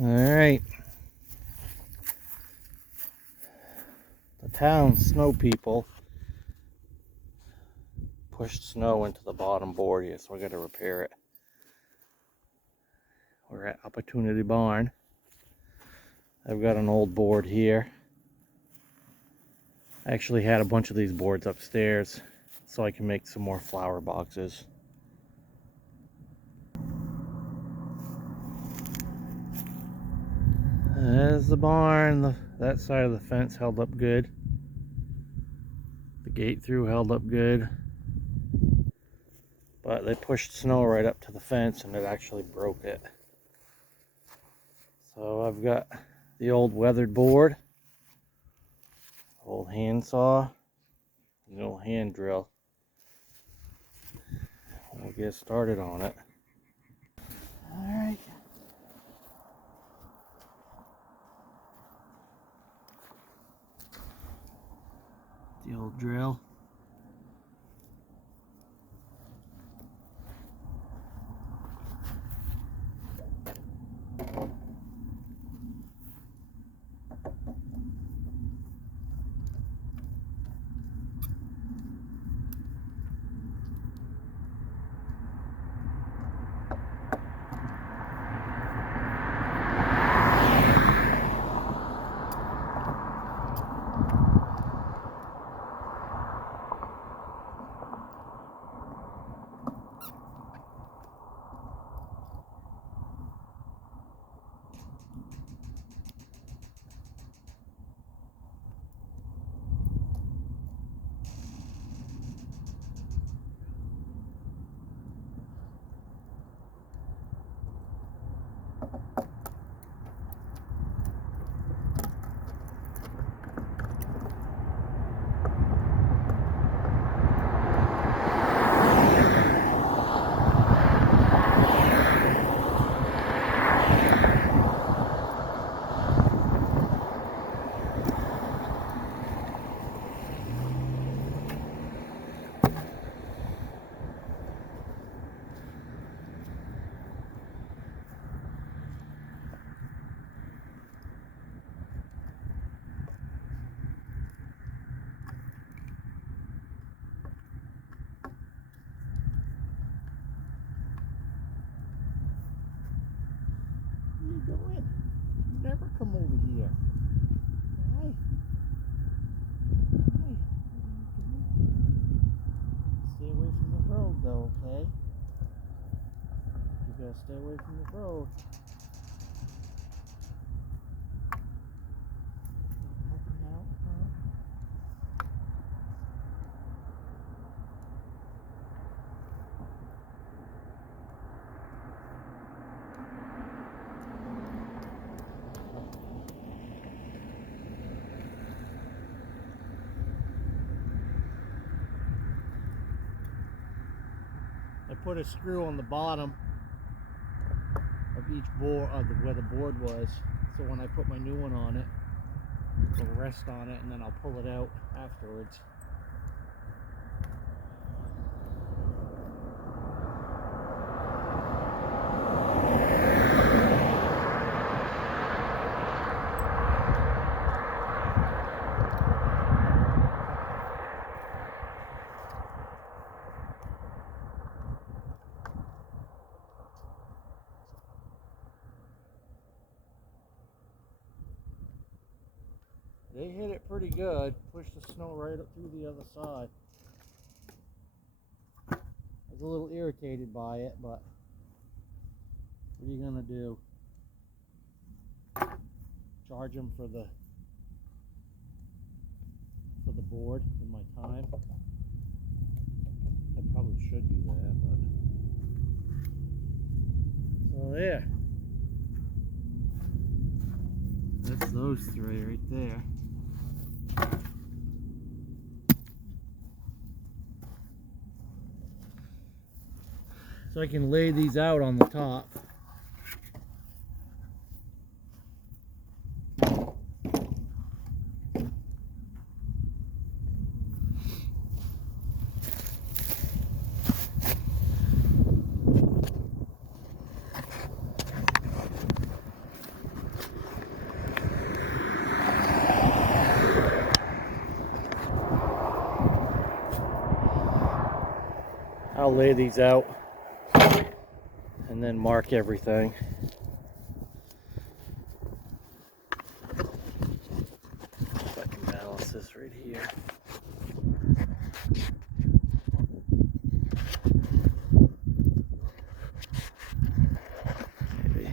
All right. The town snow people pushed snow into the bottom board here, so I got to repair it. We're at Opportunity Barn. I've got an old board here. I actually had a bunch of these boards upstairs so I can make some more flower boxes. There's the barn. That side of the fence held up good. The gate through held up good. But they pushed snow right up to the fence and it actually broke it. So I've got the old weathered board, old handsaw, and the old hand drill. We'll get started on it. Alright. The old drill. What are you doing? You never come over here. Hi. Hi. What are you doing? Stay away from the road though, okay? You gotta stay away from the road. Helping out, huh? I put a screw on the bottom of each board, where the board was, so when I put my new one on it, it'll rest on it and then I'll pull it out afterwards. They hit it pretty good, pushed the snow right up through the other side. I was a little irritated by it, but what are you gonna do? Charge them for the board in my time? I probably should do that, but so there. That's those three right there. So I can lay these out on the top. I'll lay these out and then mark everything. If I can balance this right here. Maybe.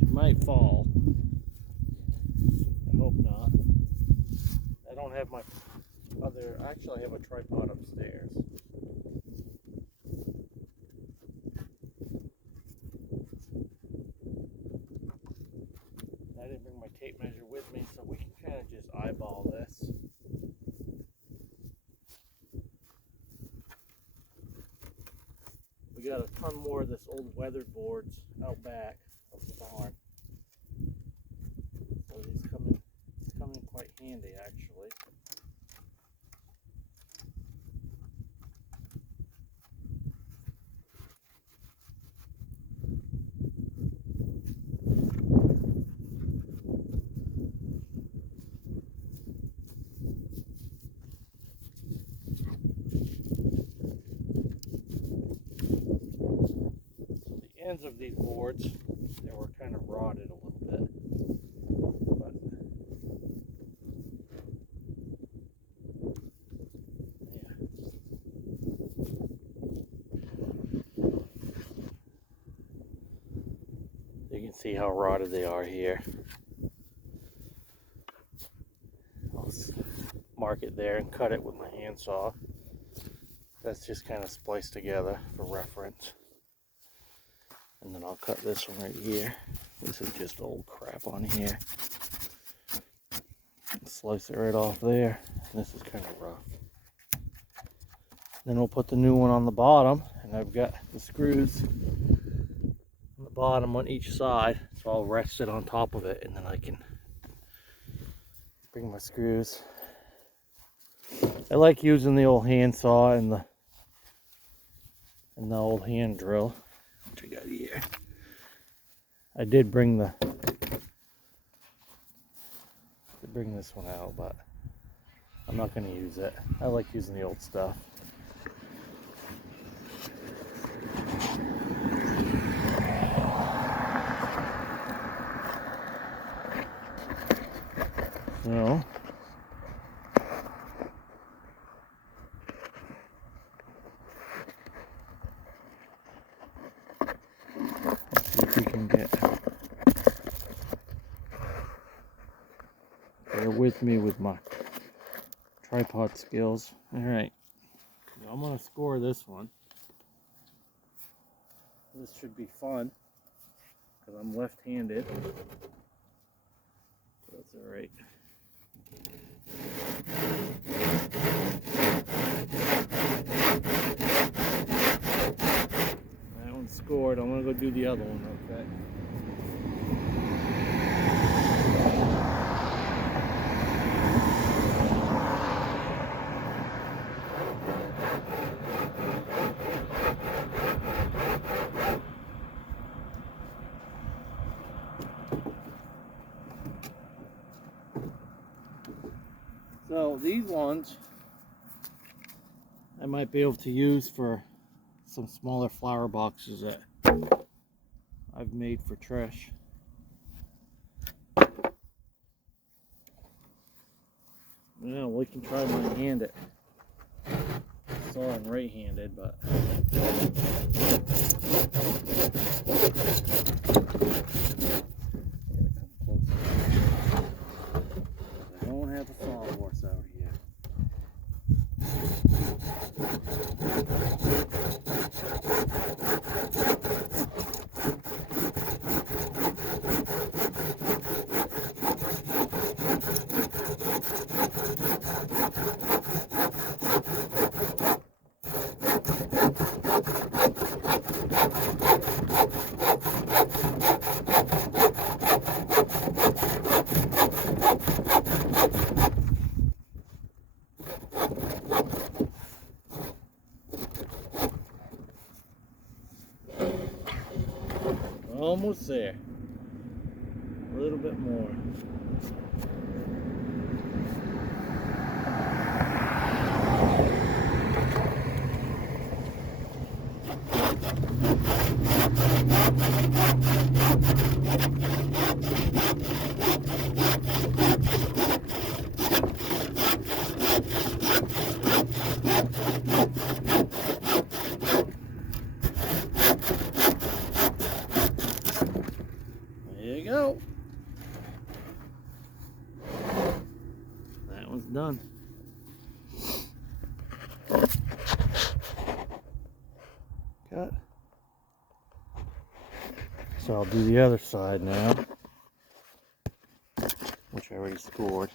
She might fall. I hope not. I don't have my other, actually I have a tripod upstairs. I didn't bring my tape measure with me, so we can kind of just eyeball this. We got a ton more of this old weathered boards out back of the barn. So these come in quite handy actually. The ends of these boards, they were kind of rotted a little bit. But yeah. You can see how rotted they are here. I'll mark it there and cut it with my handsaw. That's just kind of spliced together for reference. And then I'll cut this one right here. This is just old crap on here. Slice it right off there. This is kind of rough. Then we'll put the new one on the bottom, and I've got the screws on the bottom on each side, so I'll rest it on top of it, and then I can bring my screws. I like using the old handsaw and the old hand drill, which I got here. I did bring this one out, but I'm not going to use it. I like using the old stuff. So if we can get, bear with me with my tripod skills. All right, I'm gonna score this one. This should be fun because I'm left-handed. That's all right. That one's scored. I'm gonna go do the other one, okay? So these ones I might be able to use for some smaller flower boxes that I've made for Trish. Yeah, we can try one-handed. Saw I'm right-handed, but I don't have a sawhorse out here. Almost there. little bit more. There you go. That one's done. Cut. So I'll do the other side now, which I already scored.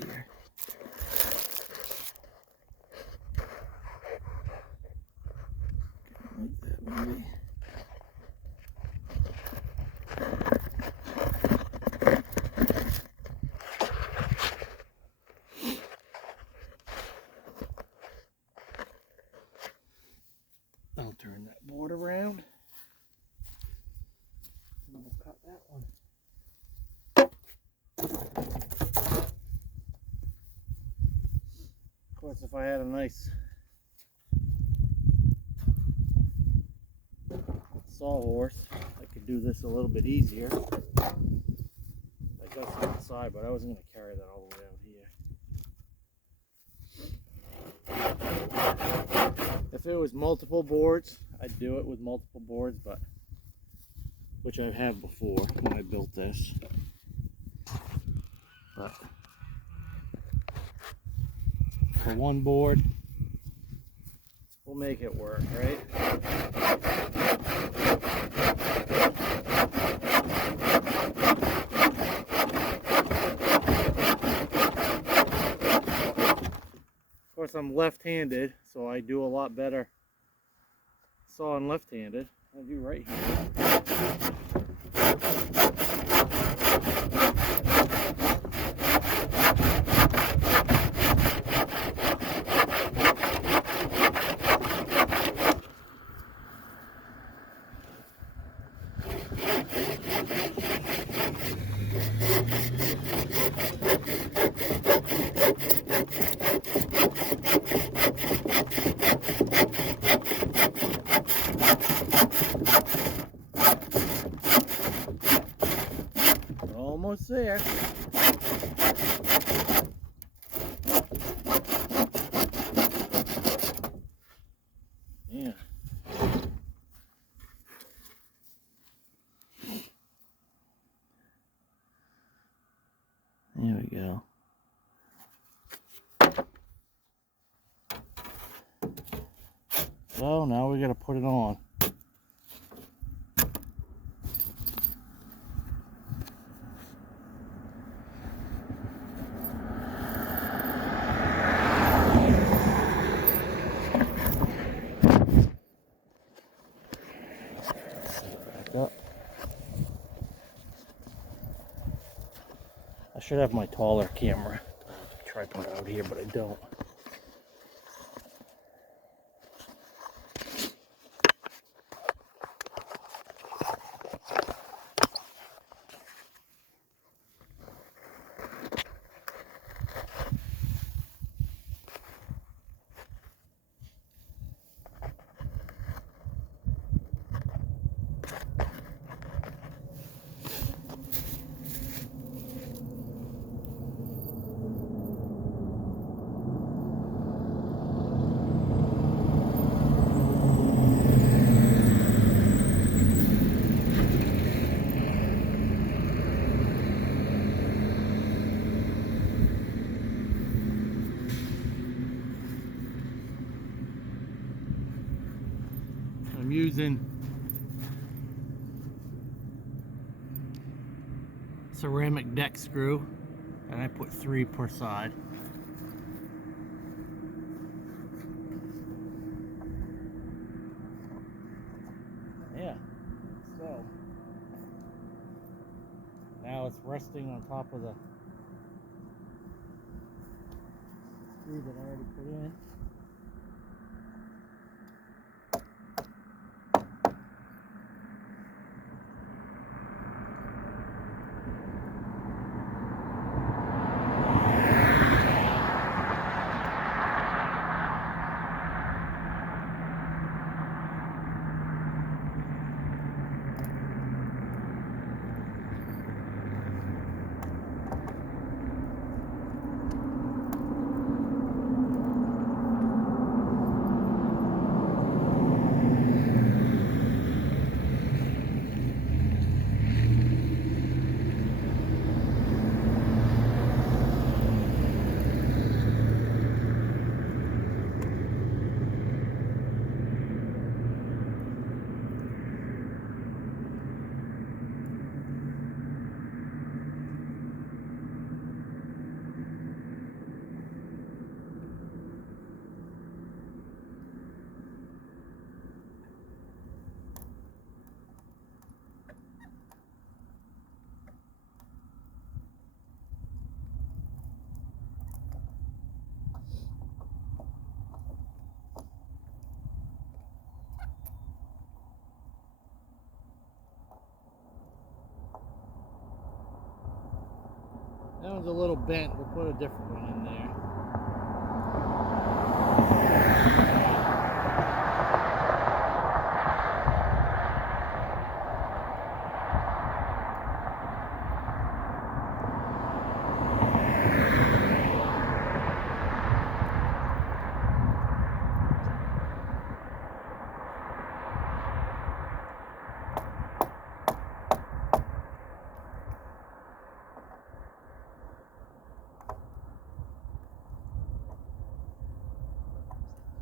Here. Like that maybe. I'll turn that board around and we'll cut that one. Of course, if I had a nice sawhorse, I could do this a little bit easier. I got some on the side, but I wasn't going to carry that all the way out here. If it was multiple boards, I'd do it with multiple boards, but which I have before when I built this. But for one board, we'll make it work, right? Of course, I'm left-handed, so I do a lot better sawing left-handed. I do right-handed. Almost there. Yeah. There we go. So now we got to put it on. Up. I should have my taller camera tripod out here, but I don't. I'm using ceramic deck screw, and I put 3 per side. Yeah, so now it's resting on top of the screw that I already put in. That one's a little bent. We'll put a different one in there.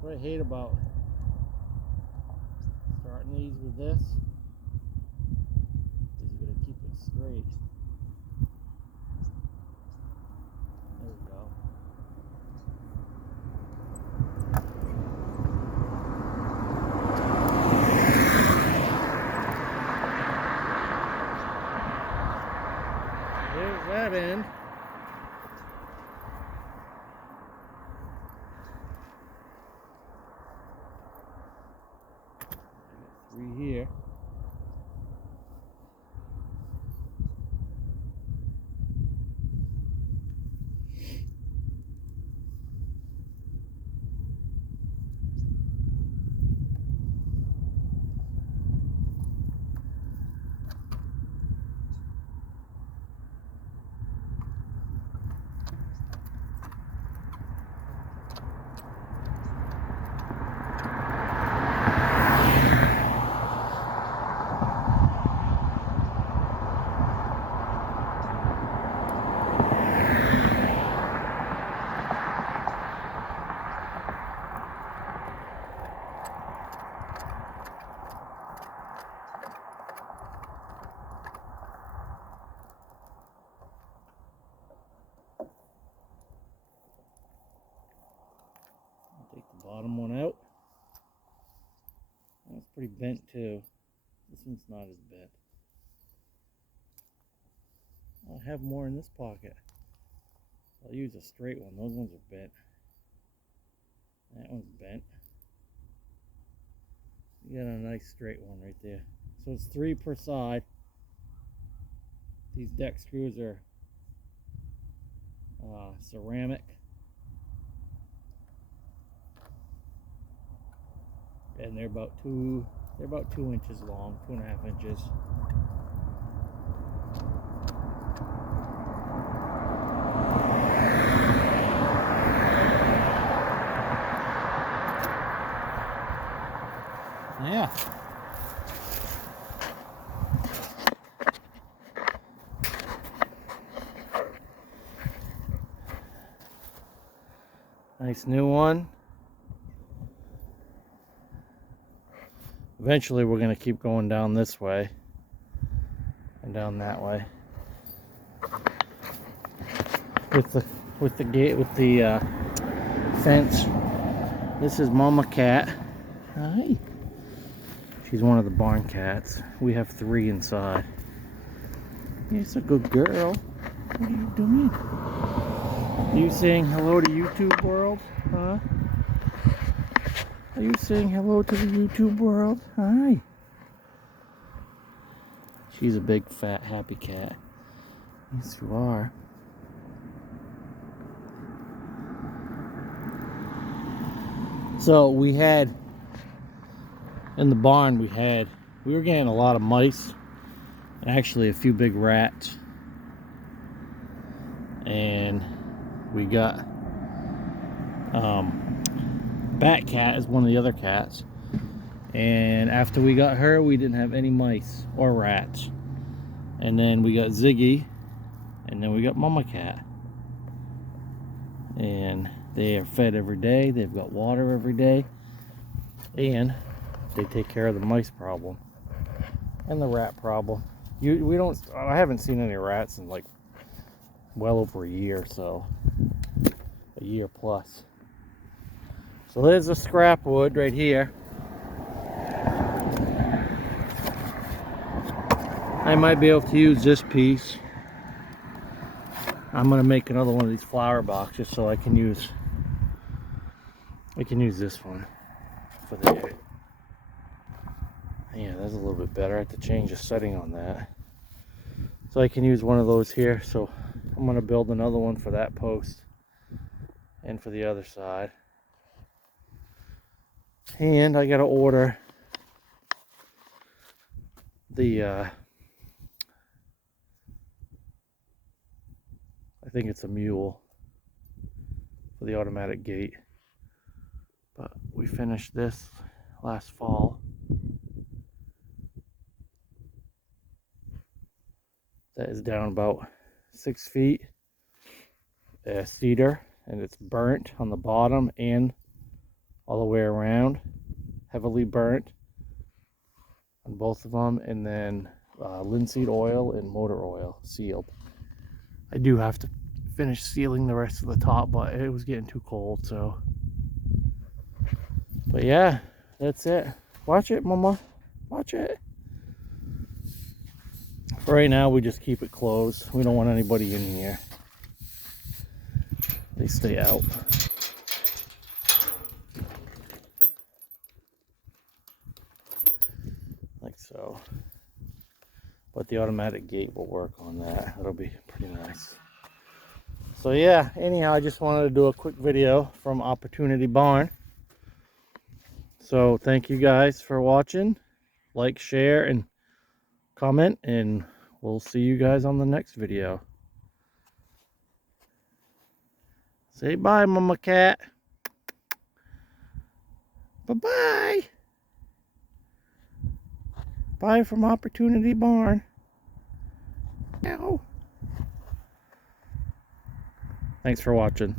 What I hate about starting these with this is you gotta keep it straight. There we go. There's that end. Here. Take the bottom one out. That's pretty bent too. This one's not as bent. I'll have more in this pocket. I'll use a straight one. Those ones are bent. That one's bent. You got a nice straight one right there. So it's 3 per side. These deck screws are ceramic. And they're about 2 inches long, 2.5 inches. Yeah. Nice new one. Eventually we're going to keep going down this way and down that way with the gate, with the fence. This is Mama Cat. Hi. She's one of the barn cats. We have 3 inside. It's a good girl. What are you doing? Are you saying hello to YouTube world? Huh? Are you saying hello to the YouTube world? Hi. She's a big, fat, happy cat. Yes, you are. So we had, in the barn we were getting a lot of mice, and actually a few big rats. And we got, Bat Cat is one of the other cats. And after we got her, we didn't have any mice or rats. And then we got Ziggy, and then we got Mama Cat. And they are fed every day. They've got water every day. And they take care of the mice problem and the rat problem. I haven't seen any rats in like well over a year, so a year plus. So there's the scrap wood right here. I might be able to use this piece. I'm gonna make another one of these flower boxes so I can use this one for the, yeah, that's a little bit better. I have to change the setting on that. So I can use one of those here. So I'm gonna build another one for that post and for the other side. And I gotta order the I think it's a mule for the automatic gate. But we finished this last fall. That is down about 6 feet. Cedar, and it's burnt on the bottom and all the way around. Heavily burnt on both of them. And then linseed oil and motor oil sealed. I do have to finish sealing the rest of the top, but it was getting too cold, so. But yeah, that's it. Watch it, Mama. Watch it. For right now, we just keep it closed. We don't want anybody in here. They stay out. Like so. But the automatic gate will work on that. That'll be pretty nice. So yeah, anyhow, I just wanted to do a quick video from Opportunity Barn. So thank you guys for watching. Like, share, and comment, and we'll see you guys on the next video. Say bye, Mama Cat. Bye-bye. Bye from Opportunity Barn. Ow. Thanks for watching.